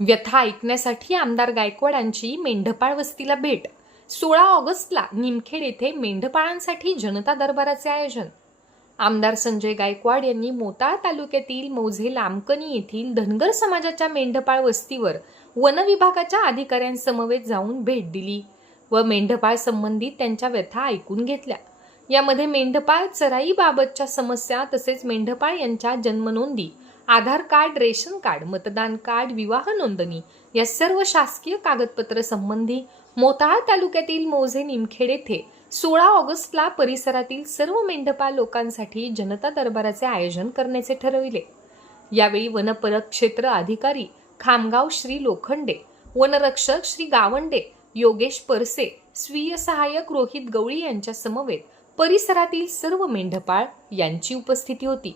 व्यथा ऐकण्यासाठी आमदार गायकवाडांची मेंढपाळ वस्तीला भेट. सोळा ऑगस्टला निमखेड येथे मेंढपाळांसाठी जनता दरबाराचे आयोजन. आमदार संजय गायकवाड यांनी मोताळ तालुक्यातील मौझे लामकणी येथील धनगर समाजाच्या मेंढपाळ वस्तीवर वन विभागाच्या अधिकाऱ्यांसमवेत जाऊन भेट दिली व मेंढपाळ संबंधित त्यांच्या व्यथा ऐकून घेतल्या. यामध्ये मेंढपाळ चराईबाबतच्या समस्या तसेच मेंढपाळ यांच्या जन्मनोंदी आधार कार्ड रेशन कार्ड मतदान कार्ड विवाह नोंदणी या सर्व शासकीय कागदपत्र संबंधी मोताळा तालुक्यातील मोझे निमखेड येथे सोळा ऑगस्टला परिसरातील सर्व मेंढपाळ लोकांसाठी जनता दरबाराचे आयोजन करण्याचे ठरविले. यावेळी वनपरक्षेत्र अधिकारी खामगाव श्री लोखंडे वनरक्षक श्री गावंडे योगेश परसे स्वीय सहाय्यक रोहित गवळी यांच्या समवेत परिसरातील सर्व मेंढपाळ यांची उपस्थिती होती.